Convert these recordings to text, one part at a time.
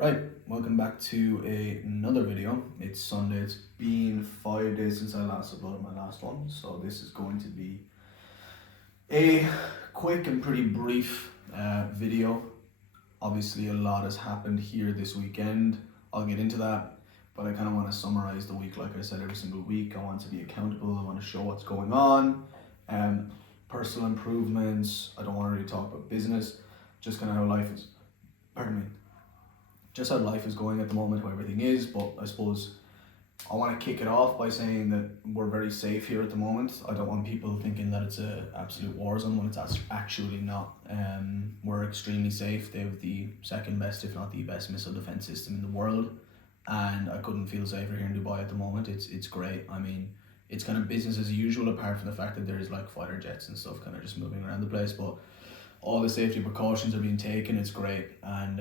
Right, welcome back to another video. It's Sunday. It's been 5 days since I last uploaded my last one, so this is going to be a quick and pretty brief video. Obviously, a lot has happened here this weekend. I'll get into that, but I kind of want to summarize the week. Like I said, every single week, I want to be accountable. I want to show what's going on, personal improvements. I don't want to really talk about business, just kind of how life is. Pardon me. Just how life is going at the moment, how everything is. But I suppose I want to kick it off by saying that we're very safe here at the moment. I don't want people thinking that it's an absolute war zone when it's actually not. We're extremely safe. They have the second best, if not the best, missile defense system in the world, and I couldn't feel safer here in Dubai at the moment. It's great. I mean, it's kind of business as usual, apart from the fact that there's like fighter jets and stuff kind of just moving around the place, but all the safety precautions are being taken. It's great. And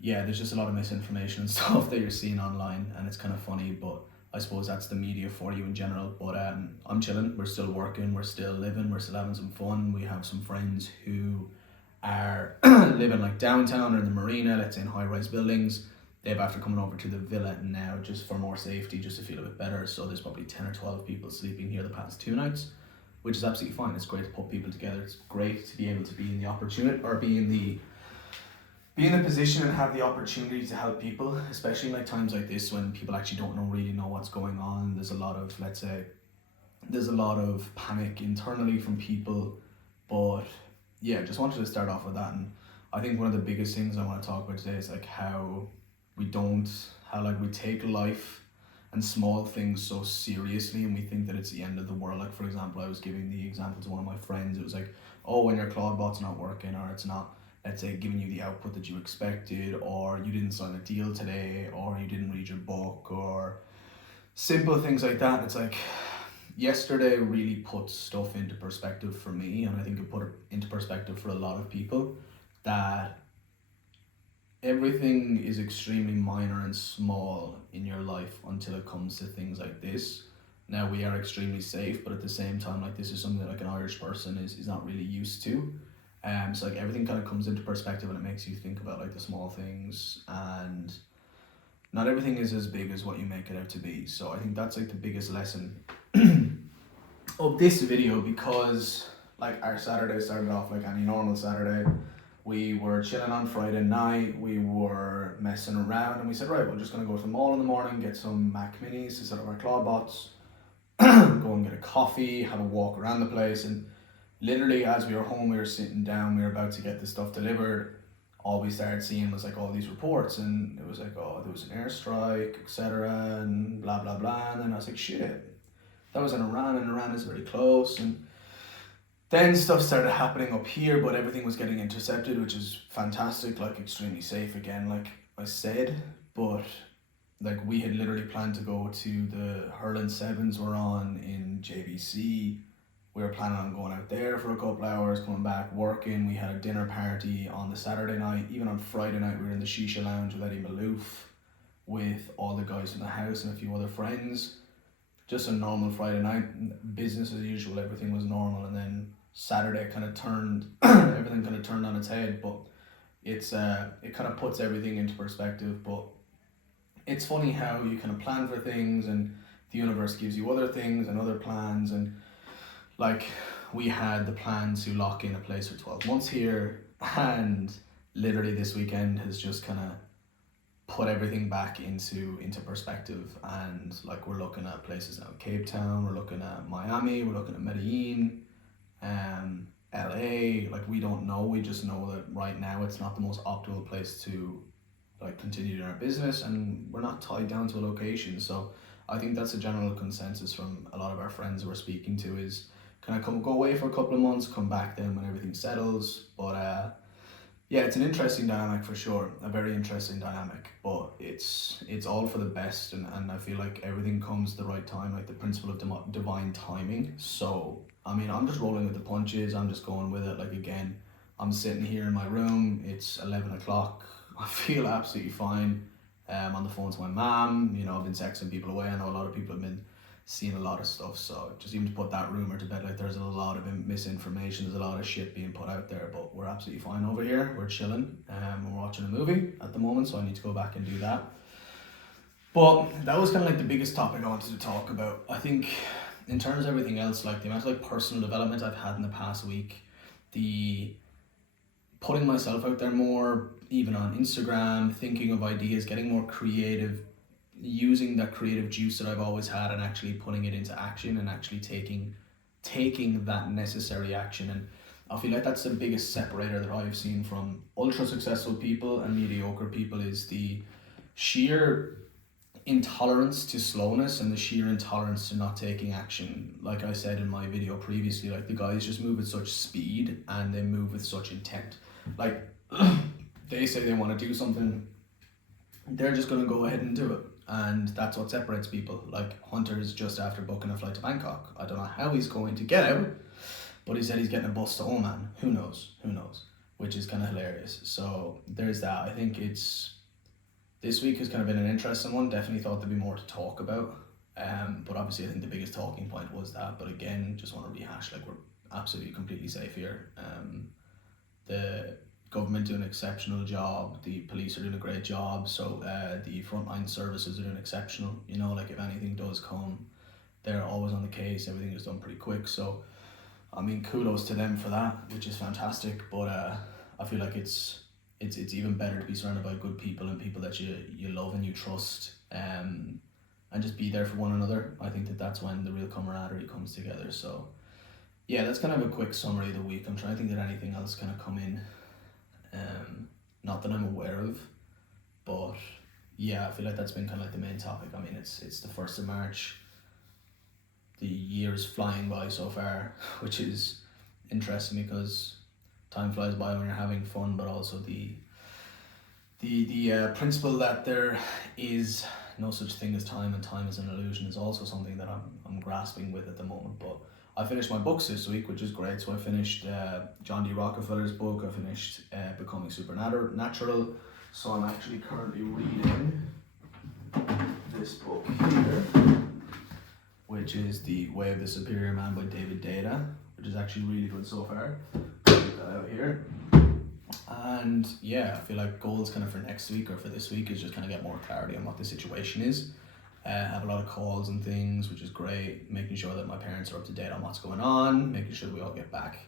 yeah, there's just a lot of misinformation and stuff that you're seeing online, and it's kind of funny, but I suppose that's the media for you in general. But I'm chilling. We're still working. We're still living. We're still having some fun. We have some friends who are living like downtown or in the marina, let's say in high-rise buildings. They've after coming over to the villa now just for more safety, just to feel a bit better. So there's probably 10 or 12 people sleeping here the past 2 nights, which is absolutely fine. It's great to put people together. It's great to be able to be in the opportunity, or be in the position and have the opportunity to help people, especially in like times like this when people actually don't really know what's going on. There's a lot of, let's say, there's a lot of panic internally from people. But yeah, just wanted to start off with that. And I think one of the biggest things I want to talk about today is like how we take life and small things so seriously, and we think that it's the end of the world. Like, for example, I was giving the example to one of my friends. It was like, oh, when your Claudebot's not working, or it's not, let's say, giving you the output that you expected, or you didn't sign a deal today, or you didn't read your book, or simple things like that. It's like, yesterday really put stuff into perspective for me, and I think it put it into perspective for a lot of people, that everything is extremely minor and small in your life until it comes to things like this. Now, we are extremely safe, but at the same time, like, this is something that like an Irish person is not really used to. So like everything kind of comes into perspective, and it makes you think about like the small things, and not everything is as big as what you make it out to be. So I think that's like the biggest lesson of this video, because like our Saturday started off like any normal Saturday. We were chilling on Friday night, we were messing around, and we said, right, we're just going to go to the mall in the morning, get some Mac Minis to set up our Clawbots, go and get a coffee, have a walk around the place. And literally as we were home, we were sitting down, we were about to get the stuff delivered, all we started seeing was like all these reports, and it was like, oh, there was an airstrike, etc., and blah, blah, blah. And then I was like, shit, that was in Iran, and Iran is very close. And then stuff started happening up here, but everything was getting intercepted, which is fantastic, like extremely safe again, like I said. But like, we had literally planned to go to the hurling sevens we're on in JBC. We were planning on going out there for a couple hours, coming back, working. We had a dinner party on the Saturday night. Even on Friday night, we were in the Shisha Lounge with Eddie Malouf, with all the guys from the house and a few other friends. Just a normal Friday night, business as usual, everything was normal. And then Saturday kind of turned, everything kind of turned on its head. But it's it kind of puts everything into perspective. But it's funny how you kind of plan for things, and the universe gives you other things and other plans. And like, we had the plan to lock in a place for 12 months here, and literally this weekend has just kind of put everything back into perspective. And like, we're looking at places now in Cape Town, we're looking at Miami, we're looking at Medellin, LA. Like, we don't know, we just know that right now it's not the most optimal place to like continue in our business, and we're not tied down to a location. So I think that's a general consensus from a lot of our friends who we're speaking to, is kind of go away for a couple of months, come back then when everything settles. But yeah, it's an interesting dynamic for sure, a very interesting dynamic, but it's all for the best. And I feel like everything comes at the right time, like the principle of divine timing. So I mean, I'm just rolling with the punches, I'm just going with it. Like, again, I'm sitting here in my room, it's 11 o'clock, I feel absolutely fine. On the phone to my mom, you know, I've been texting people away. I know a lot of people have been seeing a lot of stuff. So just even to put that rumor to bed, like there's a lot of misinformation, there's a lot of shit being put out there, but we're absolutely fine over here. We're chilling. We're watching a movie at the moment, so I need to go back and do that. But that was kind of like the biggest topic I wanted to talk about. I think in terms of everything else, like the amount of like personal development I've had in the past week, the putting myself out there more, even on Instagram, thinking of ideas, getting more creative, using that creative juice that I've always had and actually putting it into action and actually taking that necessary action. And I feel like that's the biggest separator that I've seen from ultra successful people and mediocre people, is the sheer intolerance to slowness and the sheer intolerance to not taking action. Like I said in my video previously, like the guys just move with such speed and they move with such intent. Like they say they want to do something, they're just going to go ahead and do it, and that's what separates people. Like Hunter's just after booking a flight to Bangkok. I don't know how he's going to get out, but he said he's getting a bus to Oman. Who knows, which is kind of hilarious. So there's that. I think this week has kind of been an interesting one. Definitely thought there'd be more to talk about. But obviously I think the biggest talking point was that. But again, just want to rehash, like we're absolutely completely safe here. The government doing an exceptional job. The police are doing a great job. So the frontline services are doing exceptional. You know, like if anything does come, they're always on the case. Everything is done pretty quick. So I mean, kudos to them for that, which is fantastic. But I feel like it's even better to be surrounded by good people and people that you love and you trust, and just be there for one another. I think that's when the real camaraderie comes together. So yeah, that's kind of a quick summary of the week. I'm trying to think that anything else kind of come in, not that I'm aware of, but yeah, I feel like that's been kind of like the main topic. I mean, it's the 1st of March. The year is flying by so far, which is interesting because time flies by when you're having fun, but also the principle that there is no such thing as time and time is an illusion is also something that I'm grasping with at the moment. But I finished my books this week, which is great. So I finished John D. Rockefeller's book. I finished Becoming Supernatural. So I'm actually currently reading this book here, which is The Way of the Superior Man by David Data, which is actually really good so far. Put that out here. And yeah, I feel like goals kind of for next week or for this week is just kind of get more clarity on what the situation is. Have a lot of calls and things, which is great. Making sure that my parents are up to date on what's going on, making sure that we all get back,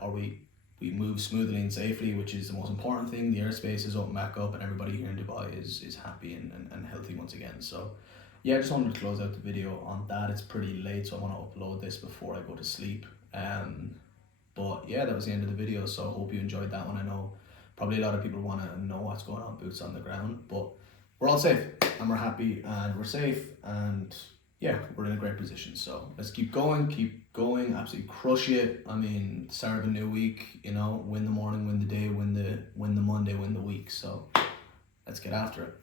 or we move smoothly and safely, which is the most important thing. The airspace is open back up and everybody here in Dubai is happy and healthy once again. So yeah, I just wanted to close out the video on that. It's pretty late, so I want to upload this before I go to sleep. But yeah, that was the end of the video, so I hope you enjoyed that one. I know probably a lot of people want to know what's going on, boots on the ground, but we're all safe and we're happy and we're safe, and yeah, we're in a great position. So let's keep going, absolutely crush it. I mean, start of a new week, you know, win the morning, win the day, win the Monday, win the week. So let's get after it.